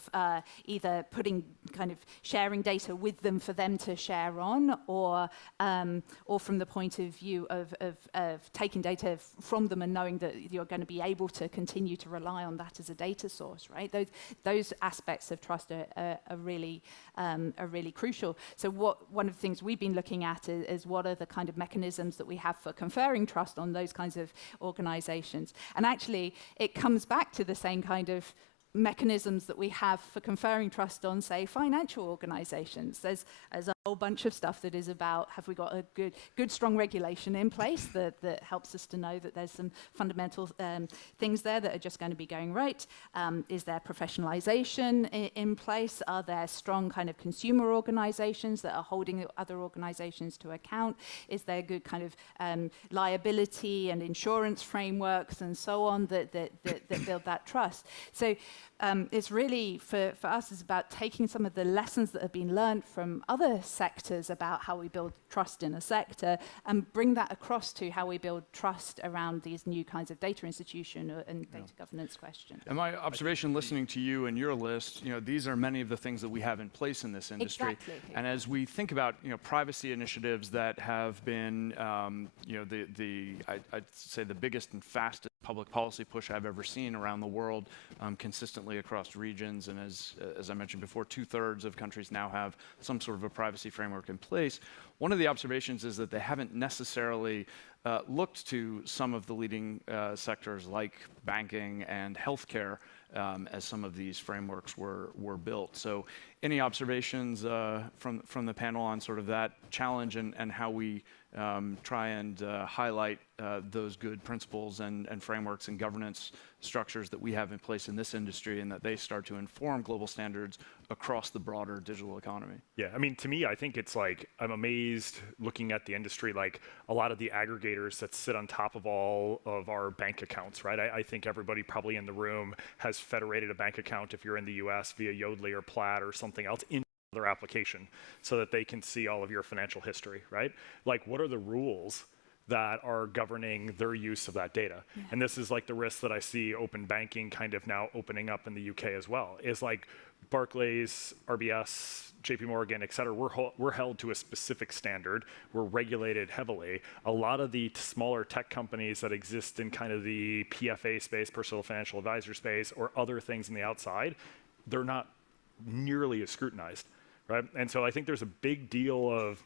either putting kind of sharing data with them for them to share on, or from the point of view of taking data from them and knowing that you're going to be able to continue to rely on that as a data source, right? Those aspects of trust are really crucial. So one of the things we've been looking at is what are the kind of mechanisms that we have for conferring trust on those kinds of organizations. And actually, it comes back to the same kind of mechanisms that we have for conferring trust on, say, financial organizations. There's a whole bunch of stuff that is about, have we got a good strong regulation in place that helps us to know that there's some fundamental things there that are just going to be going right? Is there professionalization in place? Are there strong kind of consumer organizations that are holding other organizations to account? Is there good kind of liability and insurance frameworks and so on that build that trust? So it's really, for us, it's about taking some of the lessons that have been learned from other sectors about how we build trust in a sector and bring that across to how we build trust around these new kinds of data institution and data governance questions. And my observation listening to you and your list, these are many of the things that we have in place in this industry. Exactly. And as we think about, privacy initiatives that have been, I'd say the biggest and fastest public policy push I've ever seen around the world, consistently across regions. And as I mentioned before, 2/3 of countries now have some sort of a privacy framework in place. One of the observations is that they haven't necessarily looked to some of the leading sectors like banking and healthcare as some of these frameworks were built. So any observations from the panel on sort of that challenge and how we try and highlight those good principles and frameworks and governance structures that we have in place in this industry, and that they start to inform global standards across the broader digital economy? Yeah, I mean, to me, I think it's like, I'm amazed looking at the industry, like a lot of the aggregators that sit on top of all of our bank accounts, right? I think everybody probably in the room has federated a bank account if you're in the US via Yodlee or Plaid or something else in their application so that they can see all of your financial history, right? Like, what are the rules that are governing their use of that data? Yeah. And this is like the risk that I see open banking kind of now opening up in the UK as well, is like Barclays, RBS, JP Morgan, et cetera, we're held to a specific standard. We're regulated heavily. A lot of the smaller tech companies that exist in kind of the PFA space, personal financial advisor space, or other things on the outside, they're not nearly as scrutinized, right? And so I think there's a big deal of,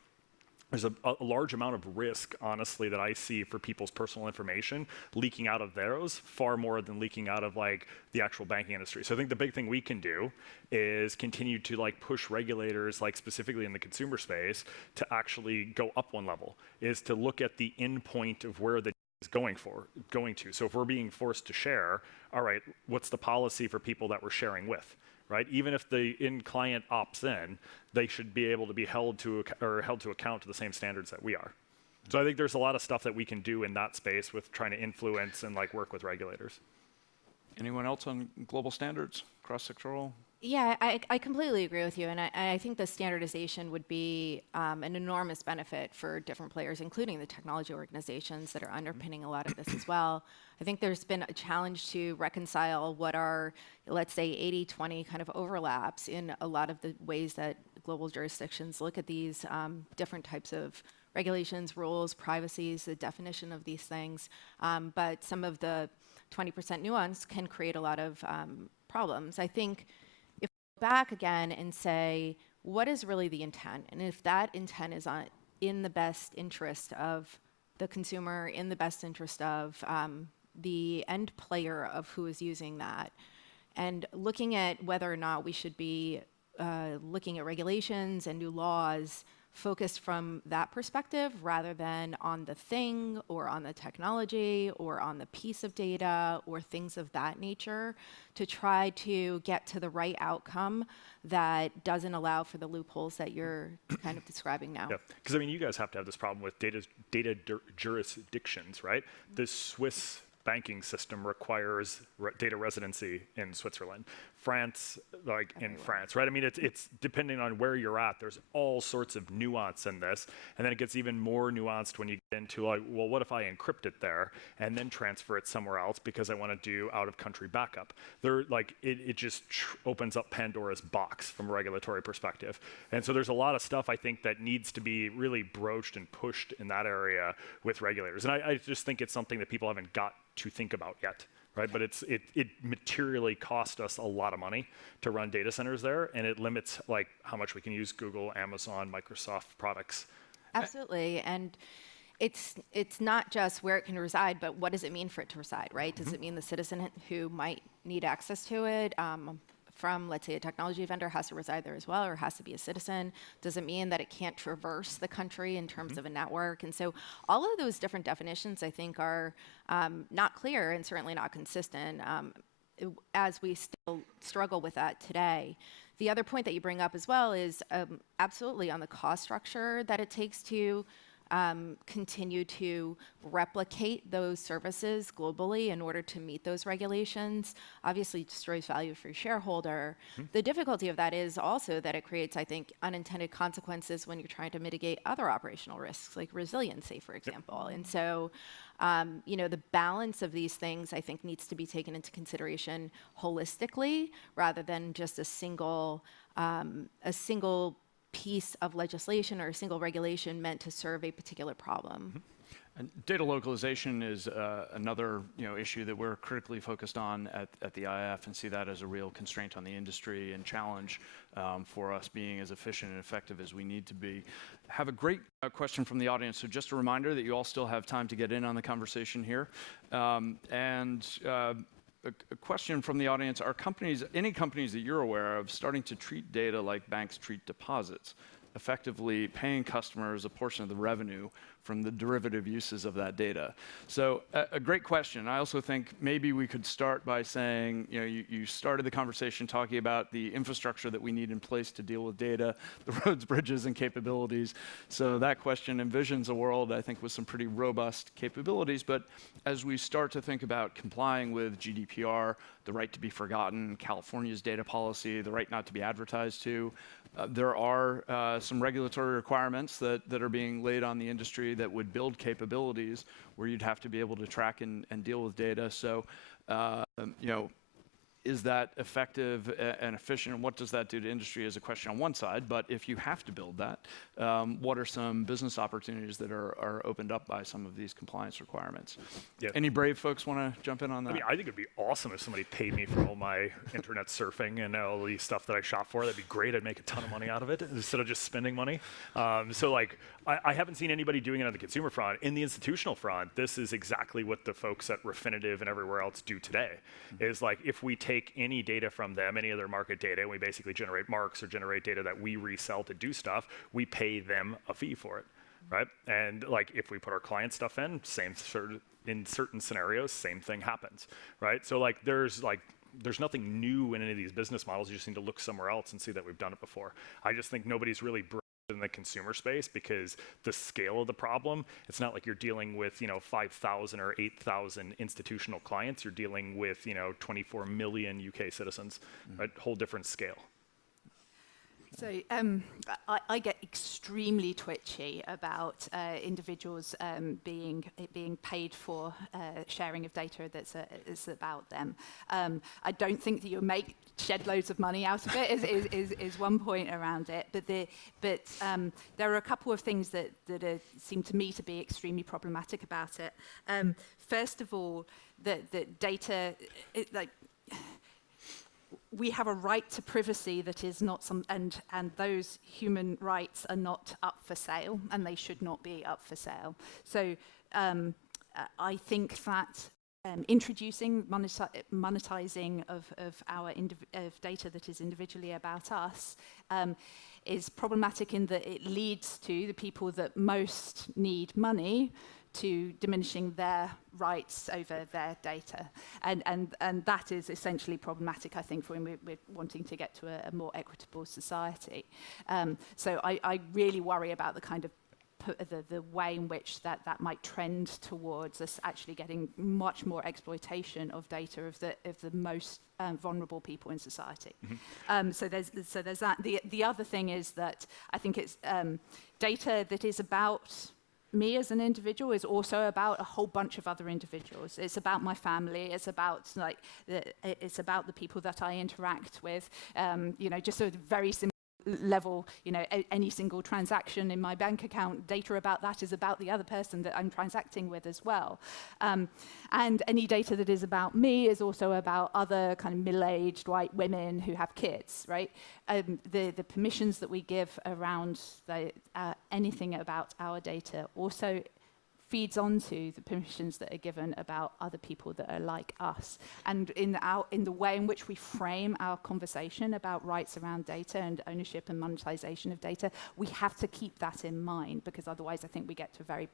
there's a large amount of risk, honestly, that I see for people's personal information leaking out of theirs far more than leaking out of like the actual banking industry. So I think the big thing we can do is continue to like push regulators, like specifically in the consumer space, to actually go up one level, is to look at the endpoint of where the is going to. So if we're being forced to share, all right, what's the policy for people that we're sharing with? Right? Even if the end client opts in, they should be able to be held to account to the same standards that we are. So I think there's a lot of stuff that we can do in that space with trying to influence and like work with regulators. Anyone else on global standards, cross-sectoral? Yeah, I completely agree with you, and I think the standardization would be an enormous benefit for different players, including the technology organizations that are underpinning a lot of this as well. I think there's been a challenge to reconcile what are, let's say, 80-20 kind of overlaps in a lot of the ways that global jurisdictions look at these different types of regulations, rules, privacies, the definition of these things. But some of the 20% nuance can create a lot of problems. I think if we go back again and say, what is really the intent? And if that intent is in the best interest of the consumer, in the best interest of the end player of who is using that, and looking at whether or not we should be looking at regulations and new laws focused from that perspective rather than on the thing or on the technology or on the piece of data or things of that nature, to try to get to the right outcome that doesn't allow for the loopholes that you're kind of describing now. Yeah, because I mean, you guys have to have this problem with data jurisdictions, right? The Swiss banking system requires data residency in Switzerland. France, like in France, right? I mean, it's depending on where you're at, there's all sorts of nuance in this. And then it gets even more nuanced when you get into like, well, what if I encrypt it there and then transfer it somewhere else because I want to do out-of-country backup? There, like, it just opens up Pandora's box from a regulatory perspective. And so there's a lot of stuff I think that needs to be really broached and pushed in that area with regulators. And I just think it's something that people haven't got to think about yet. Right, but it materially cost us a lot of money to run data centers there, and it limits like how much we can use Google, Amazon, Microsoft products. Absolutely, and it's not just where it can reside, but what does it mean for it to reside, right? Does it mean the citizen who might need access to it from, let's say, a technology vendor has to reside there as well, or has to be a citizen? Does it mean that it can't traverse the country in terms of a network? And so all of those different definitions, I think, are not clear and certainly not consistent as we still struggle with that today. The other point that you bring up as well is absolutely on the cost structure that it takes to continue to replicate those services globally in order to meet those regulations. Obviously destroys value for your shareholder. The difficulty of that is also that it creates, I think, unintended consequences when you're trying to mitigate other operational risks, like resiliency, for example. And so, the balance of these things, I think, needs to be taken into consideration holistically rather than just a single piece of legislation or a single regulation meant to serve a particular problem. And data localization is another issue that we're critically focused on at the IF, and see that as a real constraint on the industry and challenge for us being as efficient and effective as we need to be. Have a great question from the audience. So just a reminder that you all still have time to get in on the conversation here. A question from the audience: are any companies that you're aware of starting to treat data like banks treat deposits, effectively paying customers a portion of the revenue from the derivative uses of that data? So a great question. I also think maybe we could start by saying, you started the conversation talking about the infrastructure that we need in place to deal with data, the roads, bridges, and capabilities. So that question envisions a world, I think, with some pretty robust capabilities. But as we start to think about complying with GDPR, the right to be forgotten, California's data policy, the right not to be advertised to, there are some regulatory requirements that are being laid on the industry that would build capabilities where you'd have to be able to track and deal with data. So, is that effective and efficient, and what does that do to industry is a question on one side. But if you have to build that, what are some business opportunities that are opened up by some of these compliance requirements? Yeah. Any brave folks want to jump in on that? I mean, I think it'd be awesome if somebody paid me for all my internet surfing and all the stuff that I shop for. That'd be great. I'd make a ton of money out of it instead of just spending money. I haven't seen anybody doing it on the consumer front. In the institutional front, this is exactly what the folks at Refinitiv and everywhere else do today. Is like, if we take any data from them, any of their market data, and we basically generate marks or generate data that we resell to do stuff, we pay them a fee for it, right? And like, if we put our client stuff in, in certain scenarios, same thing happens, right? So there's nothing new in any of these business models. You just need to look somewhere else and see that we've done it before. I just think nobody's really in the consumer space because the scale of the problem, it's not like you're dealing with 5,000 or 8,000 institutional clients. You're dealing with 24 million UK citizens, right? Whole different scale. So I get extremely twitchy about individuals being paid for sharing of data that's about them. I don't think that you'll shed loads of money out of it is one point around it. But there are a couple of things that seem to me to be extremely problematic about it. First of all, the data, we have a right to privacy that is not and those human rights are not up for sale, and they should not be up for sale. So I think that introducing monetizing of data that is individually about us is problematic in that it leads to the people that most need money to diminishing their rights over their data. And that is essentially problematic, I think, when we're wanting to get to a more equitable society. So I really worry about the kind of the way in which that might trend towards us actually getting much more exploitation of data of the most vulnerable people in society. So there's that. The other thing is that I think it's data that is about me as an individual is also about a whole bunch of other individuals. It's about my family. It's about it's about the people that I interact with. Just a very simple level. Any single transaction in my bank account, data about that is about the other person that I'm transacting with as well. And any data that is about me is also about other kind of middle-aged white women who have kids, right? The permissions that we give around anything about our data also feeds onto the permissions that are given about other people that are like us. And in the way in which we frame our conversation about rights around data and ownership and monetization of data, we have to keep that in mind, because otherwise I think we get to very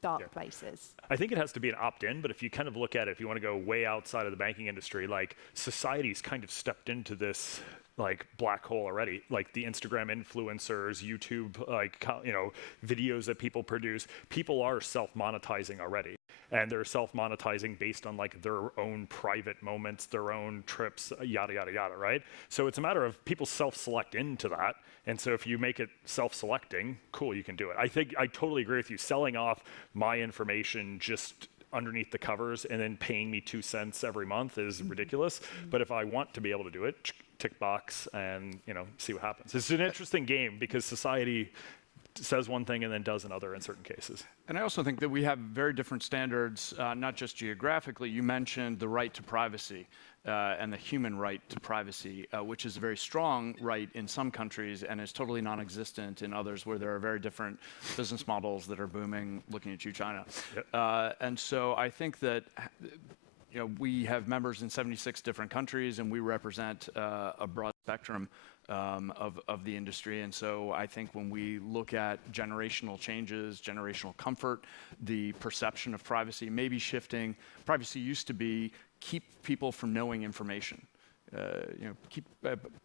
dark places. I think it has to be an opt-in, but if you kind of look at it, if you want to go way outside of the banking industry, like society's kind of stepped into this like black hole already, like the Instagram influencers, YouTube, like, you know, videos that people produce. People are self-monetizing already, and they're self-monetizing based on like their own private moments, their own trips, yada, yada, yada, right? So it's a matter of people self-select into that. And so if you make it self-selecting, cool, you can do it. I think I totally agree with you. Selling off my information just underneath the covers and then paying me 2 cents every month is ridiculous. But if I want to be able to do it, tick box and, you know, see what happens. It's an interesting game because society says one thing and then does another in certain cases. And I also think that we have very different standards, not just geographically. You mentioned the right to privacy and the human right to privacy, which is a very strong right in some countries and is totally non-existent in others where there are very different business models that are booming. Looking at you, China. Yep. And so I think that you know, we have members in 76 different countries, and we represent a broad spectrum of the industry. And so I think when we look at generational changes, generational comfort, the perception of privacy may be shifting. Privacy used to be keep people from knowing information. You know, keep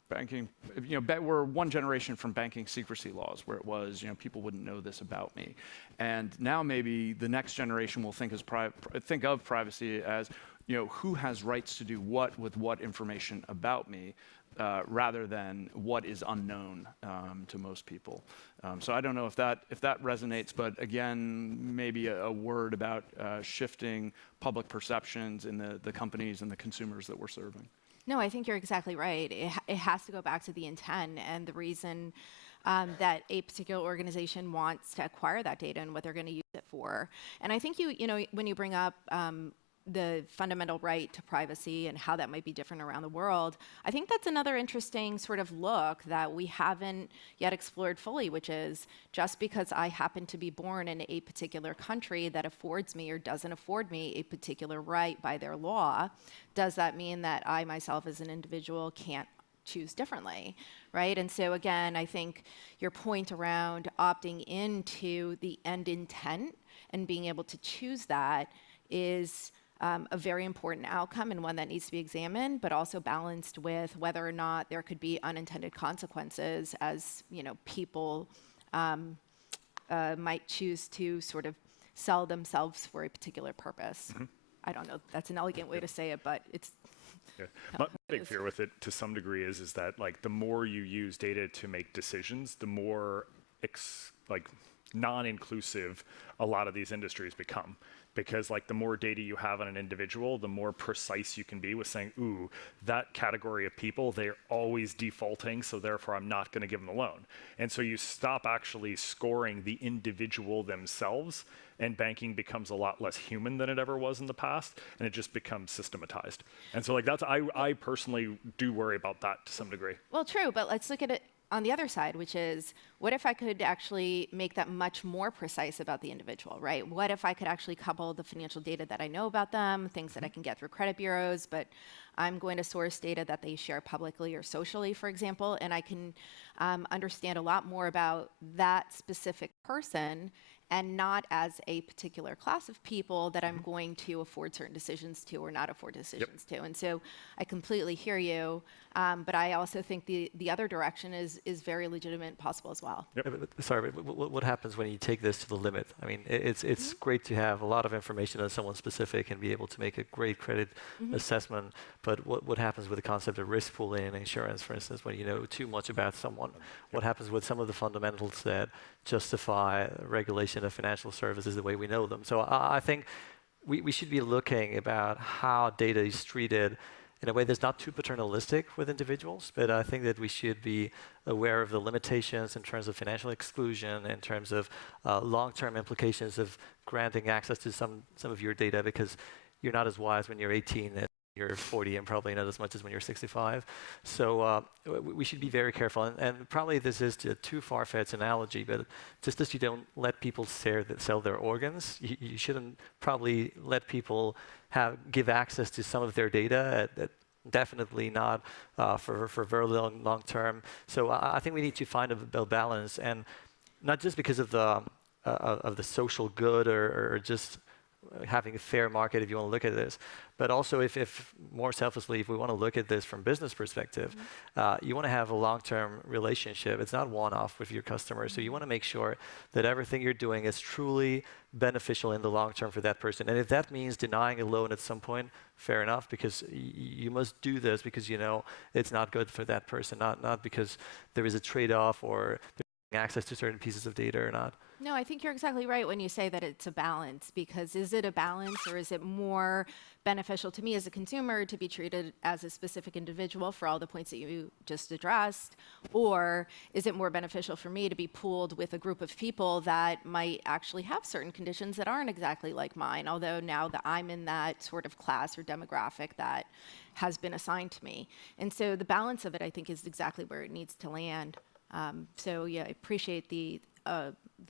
banking. You know, we're one generation from banking secrecy laws, where it was, you know, people wouldn't know this about me, and now maybe the next generation will think of privacy as, you know, who has rights to do what with what information about me, rather than what is unknown to most people. So I don't know if that resonates, but again, maybe a word about shifting public perceptions in the companies and the consumers that we're serving. No, I think you're exactly right. It has to go back to the intent and the reason that a particular organization wants to acquire that data and what they're going to use it for. And I think you know, when you bring up the fundamental right to privacy and how that might be different around the world, I think that's another interesting sort of look that we haven't yet explored fully, which is just because I happen to be born in a particular country that affords me or doesn't afford me a particular right by their law, does that mean that I myself as an individual can't choose differently, right? And so again, I think your point around opting into the end intent and being able to choose that is a very important outcome and one that needs to be examined, but also balanced with whether or not there could be unintended consequences as, you know, people might choose to sort of sell themselves for a particular purpose. Mm-hmm. I don't know, that's an elegant way to say it, but it's... Yeah. My big fear with it to some degree is that like the more you use data to make decisions, the more like non-inclusive a lot of these industries become. Because like the more data you have on an individual, the more precise you can be with saying, ooh, that category of people, they're always defaulting, so therefore I'm not going to give them a loan. And so you stop actually scoring the individual themselves, and banking becomes a lot less human than it ever was in the past, and it just becomes systematized. And so like that's, I personally do worry about that to some degree. Well, true, but let's look at it on the other side, which is, what if I could actually make that much more precise about the individual, right? What if I could actually couple the financial data that I know about them, things that I can get through credit bureaus, but I'm going to source data that they share publicly or socially, for example, and I can understand a lot more about that specific person and not as a particular class of people that I'm going to afford certain decisions to or not afford decisions to. And so I completely hear you, but I also think the other direction is very legitimate and possible as well. Yep. Sorry, but what happens when you take this to the limit? I mean, it's great to have a lot of information on someone specific and be able to make a great credit assessment, but what happens with the concept of risk pooling in insurance, for instance, when you know too much about someone? What happens with some of the fundamentals that justify regulation of financial services the way we know them? So I think we should be looking about how data is treated in a way that's not too paternalistic with individuals, but I think that we should be aware of the limitations in terms of financial exclusion, in terms of long-term implications of granting access to some of your data, because you're not as wise when you're 18 you're 40 and probably not as much as when you're 65. So we should be very careful. And probably this is a too far-fetched analogy, but just as you don't let people sell their organs, you shouldn't probably let people give access to some of their data. Definitely not for very long term. So I think we need to find a balance, and not just because of the social good or just having a fair market, if you want to look at this, but also if more selfishly, if we want to look at this from business perspective, you want to have a long-term relationship. It's not one-off with your customers. So you want to make sure that everything you're doing is truly beneficial in the long term for that person. And if that means denying a loan at some point, fair enough, because you must do this because you know it's not good for that person, not because there is a trade-off or access to certain pieces of data or not. No, I think you're exactly right when you say that it's a balance, because is it a balance, or is it more beneficial to me as a consumer to be treated as a specific individual for all the points that you just addressed, or is it more beneficial for me to be pooled with a group of people that might actually have certain conditions that aren't exactly like mine, although now that I'm in that sort of class or demographic that has been assigned to me. And so the balance of it, I think, is exactly where it needs to land. So yeah, I appreciate the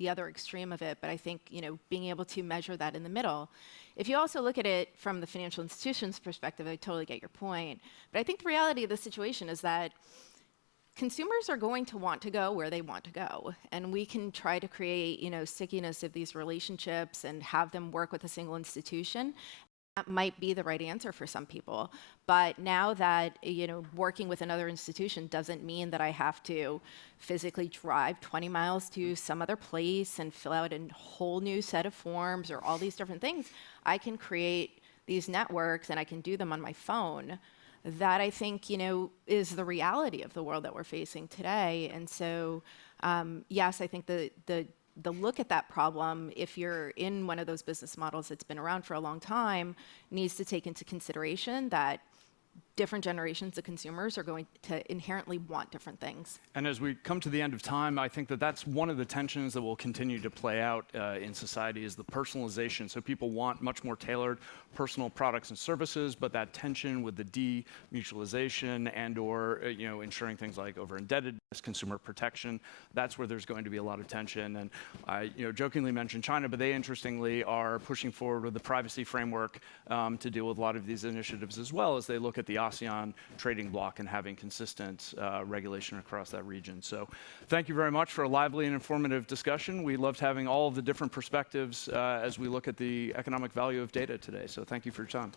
other extreme of it, but I think, you know, being able to measure that in the middle. If you also look at it from the financial institution's perspective, I totally get your point. But I think the reality of the situation is that consumers are going to want to go where they want to go, and we can try to create, you know, stickiness of these relationships and have them work with a single institution. That might be the right answer for some people. But now that, you know, working with another institution doesn't mean that I have to physically drive 20 miles to some other place and fill out a whole new set of forms or all these different things. I can create these networks and I can do them on my phone. That, I think, you know, is the reality of the world that we're facing today. And so, yes, I think the look at that problem, if you're in one of those business models that's been around for a long time, needs to take into consideration that different generations of consumers are going to inherently want different things. And as we come to the end of time, I think that that's one of the tensions that will continue to play out in society, is the personalization. So people want much more tailored personal products and services, but that tension with the demutualization and or you know, ensuring things like over-indebtedness, consumer protection, that's where there's going to be a lot of tension. And I, you know, jokingly mentioned China, but they interestingly are pushing forward with the privacy framework to deal with a lot of these initiatives, as well as they look at the ASEAN trading bloc and having consistent regulation across that region. So thank you very much for a lively and informative discussion. We loved having all of the different perspectives as we look at the economic value of data today. So thank you for your time.